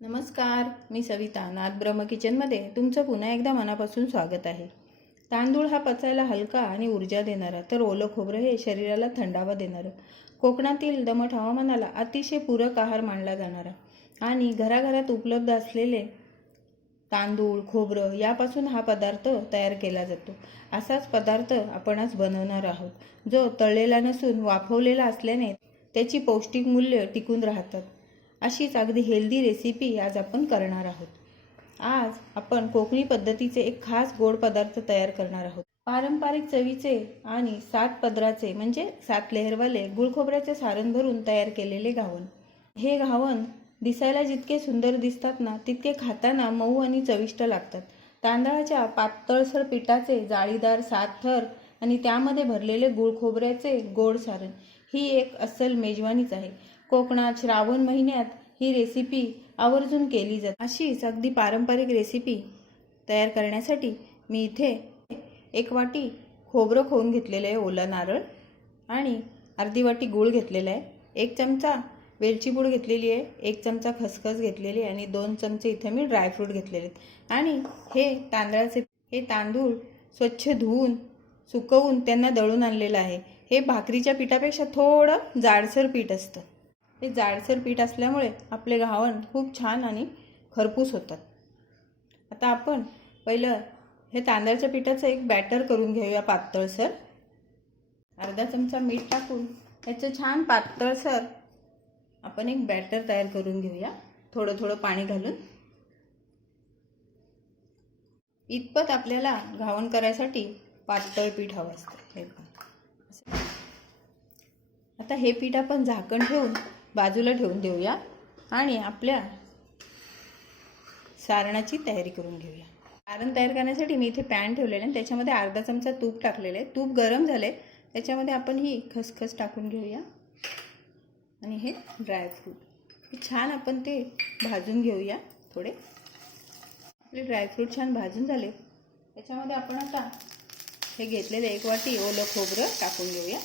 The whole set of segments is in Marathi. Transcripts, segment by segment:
नमस्कार, मी सविता नाथ ब्रह्म किचनमध्ये तुमचं पुन्हा एकदा मनापासून स्वागत आहे. तांदूळ हा पचायला हलका आणि ऊर्जा देणारा, तर ओलं खोबरं हे शरीराला थंडावा देणारं, कोकणातील दमट हवामानाला अतिशय पूरक आहार मानला जाणारा आणि घराघरात उपलब्ध असलेले तांदूळ खोबरं यापासून हा पदार्थ तयार केला जातो. असाच पदार्थ आपण आज बनवणार आहोत, जो तळलेला नसून वाफवलेला असल्याने त्याची पौष्टिक मूल्य टिकून राहतात. अशीच अगदी हेल्दी रेसिपी आज आपण करणार आहोत. आज आपण कोकणी पद्धतीचे एक खास गोड पदार्थ तयार करणार आहोत. पारंपरिक चवीचे आणि 7 पदराचे म्हणजे 7 लेअरवाले गुळखोबऱ्याचे सारण भरून तयार केलेले घावन. हे घावन दिसायला जितके सुंदर दिसतात ना, तितके खाताना मऊ आणि चविष्ट लागतात. तांदळाच्या पातळसर पिठाचे जाळीदार 7 थर आणि त्यामध्ये भरलेले गुळखोबऱ्याचे गोड सारण ही एक अस्सल मेजवानीच आहे. कोकणात श्रावण महिन्यात ही रेसिपी आवर्जून केली जाते. अशीच अगदी पारंपरिक रेसिपी तयार करण्यासाठी मी इथे 1 वाटी खोबरं खवून घेतलेलं आहे, ओला नारळ, आणि अर्धी वाटी गूळ घेतलेला आहे, 1 चमचा वेलची पूड घेतलेली आहे, 1 चमचा खसखस घेतलेली आहे आणि 2 चमचे इथे मी ड्रायफ्रूट घेतलेले आहेत. आणि हे तांदूळ स्वच्छ धुवून सुकवून त्यांना दळून आणलेलं आहे. हे भाकरीच्या पिठापेक्षा थोडं जाडसर पीठ असतं. हे जाडसर पीठ असल्यामुळे आपले घावन खूप छान आणि खरपूस होतात. आता आपण पहिलं हे तांदळाच्या पिठाचं एक बॅटर करून घेऊया पातळसर. अर्धा चमचा मीठ टाकून याचं छान पातळसर आपण एक बॅटर तयार करून घेऊया, थोडं थोडं पाणी घालून. इतपत आपल्याला घावन करायसाठी पातळ पीठ हवं असतं. आता हे पीठ आपण झाकण ठेवून बाजूला ठेवून देऊया आणि आपल्या सारणाची तयारी करून घेऊया. सारण तयार करण्यासाठी मी इथे पॅन ठेवलेले आहे, त्याच्यामध्ये अर्धा चमचा तूप टाकलेले आहे. तूप गरम झाले, त्याच्यामध्ये आपण ही खसखस टाकून घेऊया आणि हे ड्रायफ्रूट छान आपण ते भाजून घेऊया. थोडे आपले ड्रायफ्रूट छान भाजून झाले, त्याच्यामध्ये आपण आता हे घेतलेले 1 वाटी ओलं खोबरं टाकून घेऊया.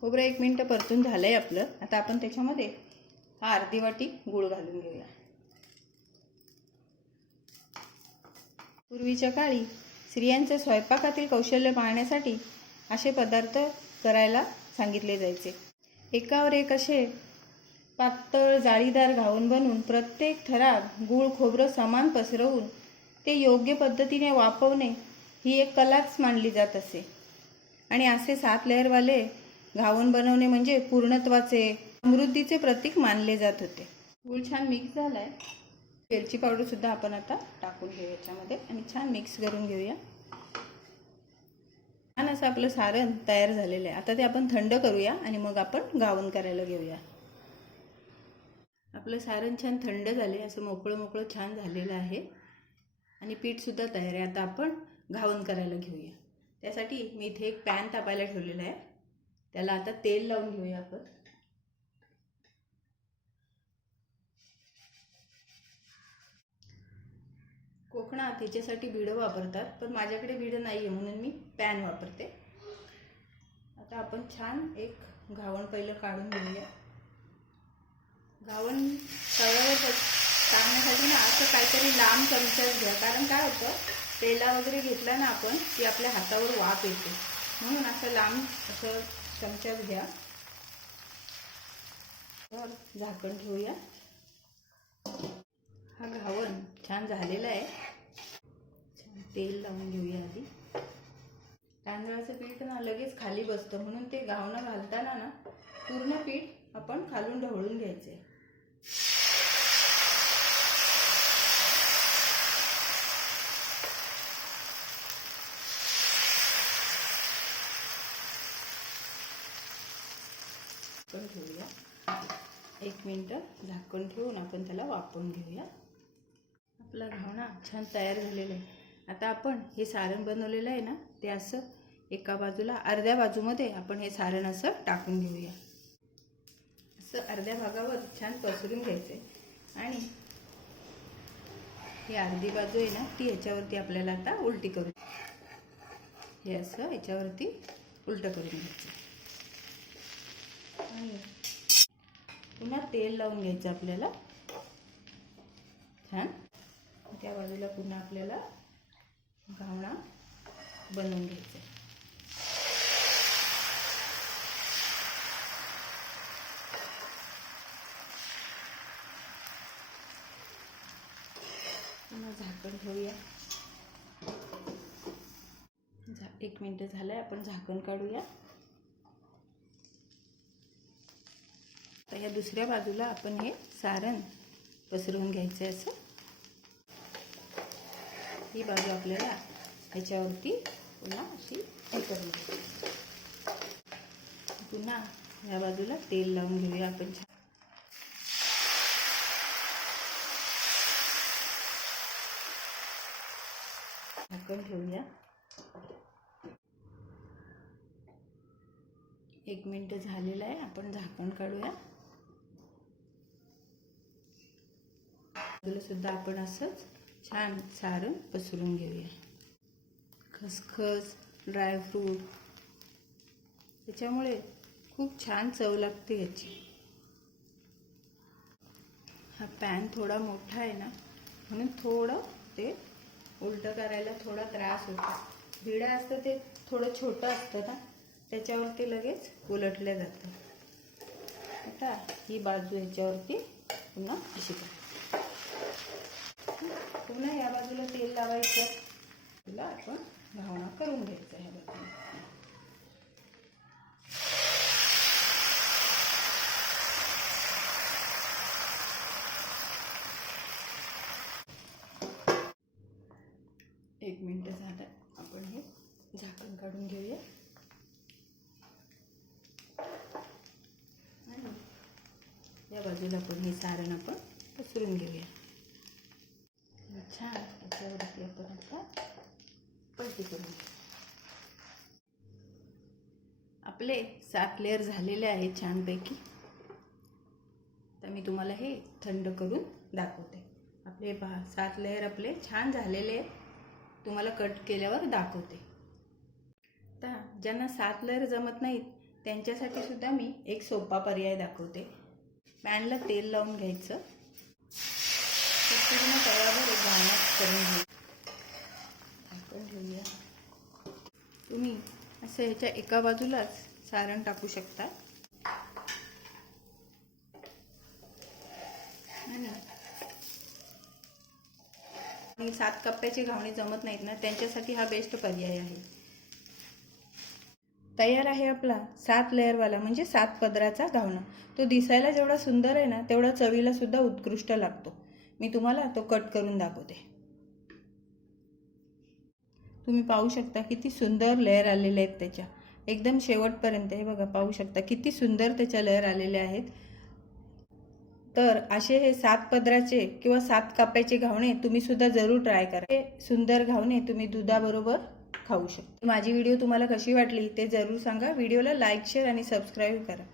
खोबरं 1 मिनिट परतून झालंय आपलं. आता आपण त्याच्यामध्ये अर्धी वाटी गूळ घालून घेऊया. पूर्वीच्या काळी स्त्रियांच्या स्वयंपाकातील कौशल्य पाहण्यासाठी असे पदार्थ करायला सांगितले जायचे. एकावर एक असे पातळ जाळीदार घावन बनवून प्रत्येक थरात गूळ खोबरं समान पसरवून ते योग्य पद्धतीने वाफवणे ही एक कलाच मानली जात असे. आणि असे 7 लेअरवाले घावन बनवणे म्हणजे पूर्णत्वाचे, समृद्धीचे प्रतीक मानले जात होते. गूळ छान मिक्स झालाय. वेलची पावडर सुद्धा आपण आता टाकून घेऊ याच्यामध्ये आणि छान मिक्स करून घेऊया. छान असं आपलं सारण तयार झालेलं आहे. आता ते आपण थंड करूया आणि मग आपण घावन करायला घेऊया. आपलं सारण छान थंड झाले, असं मोकळं मोकळं छान झालेलं आहे आणि पीठ सुद्धा तयार आहे. आता आपण घावन करायला घेऊया. त्यासाठी मी इथे एक पॅन तापायला ठेवलेला आहे. त्याला आता तेल लावून घेऊया आपण. कोकणात ह्याच्यासाठी भिडं वापरतात, पण माझ्याकडे भिडं नाही आहे म्हणून मी पॅन वापरते. आता आपण छान एक घावन पहिलं काढून घेऊया. घावन तव्यावर टाकण्यासाठी ना असं काहीतरी लांब चमचाच घ्या, कारण काय होतं, तेला वगैरे घेतला ना आपण की आपल्या हातावर वाफ येते, म्हणून असं लांब असं चमचाच घ्या. तर झाकण ठेवूया. हा घावन छान झालेला आहे. छान तेल लावून घेऊया आधी. तांदळाचं पीठ ना लगेच खाली बसतं, म्हणून ते घावणं घालताना ना पूर्ण पीठ आपण खालून ढवळून घ्यायचे. झाकण ठेवूया. 1 मिनिट झाकण ठेवून आपण त्याला वाफवून घेऊया. आपला घावणा छान तयार झालेला आहे. आता आपण हे सारण बनवलेलं आहे ना, ते असं एका बाजूला अर्ध्या बाजूमध्ये आपण हे सारण असं टाकून घेऊया. असं अर्ध्या भागावर छान पसरून घ्यायचे आणि ही अर्धी बाजू आहे ना, ती ह्याच्यावरती आपल्याला आता उलटी करून, हे असं ह्याच्यावरती उलटं करून घ्यायचं. आणि पुन्हा तेल लावून घ्यायचं आपल्याला छान. त्या बाजूला पुन्हा आपल्याला घावणा बनवून घ्यायचा. पुन्हा झाकण ठेवूया. 1 मिनिट झालंय, आपण झाकण काढूया. आता या दुसऱ्या बाजूला आपण हे सारण पसरवून घ्यायचं आहे. असं ही बाजू आपल्याला ह्याच्यावरती पुन्हा अशी हे करून घ्यायची. पुन्हा या बाजूला तेल लावून घेऊया आपण. झाकण ठेवूया. 1 मिनिट झालेलं आहे, आपण झाकण काढूया. सुद्धा आपण असंच छान सारण पसरून घेऊया. खसखस, ड्रायफ्रूट, त्याच्यामुळे खूप छान चव लागते याची. हा पॅन थोडा मोठा आहे ना, म्हणून थोडं ते उलटं करायला थोडा त्रास होतो. भिडा असतं ते थोडं छोटं असतं ना, त्याच्यावरती लगेच उलटलं जातं. आता ही बाजू ह्याच्यावरती पुन्हा अशी करायची. पुन्हा या बाजूला तेल लावायचं. तुला आपण घावणा करून घ्यायचा ह्या बाजूला. एक मिनिट झालं, आपण हे झाकण काढून घेऊया. आणि या बाजूला पण हे सारण आपण पसरून घेऊया. छान याच्यावरती आपण आता पलटी करून. आपले 7 लेअर झालेले आहेत छानपैकी. तर मी तुम्हाला हे थंड करून दाखवते. आपले 7 लेअर आपले छान झालेले आहेत. तुम्हाला कट केल्यावर दाखवते. तर ज्यांना 7 लेअर जमत नाहीत त्यांच्यासाठी सुद्धा मी एक सोपा पर्याय दाखवते. पॅनला तेल लावून घ्यायचं. पूर्ण तव्यावर एक घावणा करून घ्यायचं. झाकण ठेवूया. तुम्ही असं ह्याच्या एका बाजूलाच सारण टाकू शकता. आणि 7 कप्प्याची घावणी जमत नाहीत ना, त्यांच्यासाठी हा बेस्ट पर्याय आहे. तयार आहे आपला 7 लेअरवाला म्हणजे 7 पदराचा घावणा. तो दिसायला जेवढा सुंदर आहे ना, तेवढा चवीला सुद्धा उत्कृष्ट लागतो. मी तुम्हाला तो कट करून दाखवते. तुम्ही पाहू शकता किती सुंदर लेअर आलेले आहेत त्याच्या. एकदम शेवटपर्यंत हे बघा, पाहू शकता किती सुंदर त्याच्या लेअर आलेले आहेत. तर असे हे 7 पदराचे किंवा 7 कप्प्याचे घावणे तुम्ही सुद्धा जरूर ट्राय करा. हे सुंदर घावणे तुम्ही दुधाबरोबर खाऊ शकता. माझी व्हिडिओ तुम्हाला कशी वाटली ते जरूर सांगा. व्हिडिओला लाईक, शेअर आणि सबस्क्राईब करा.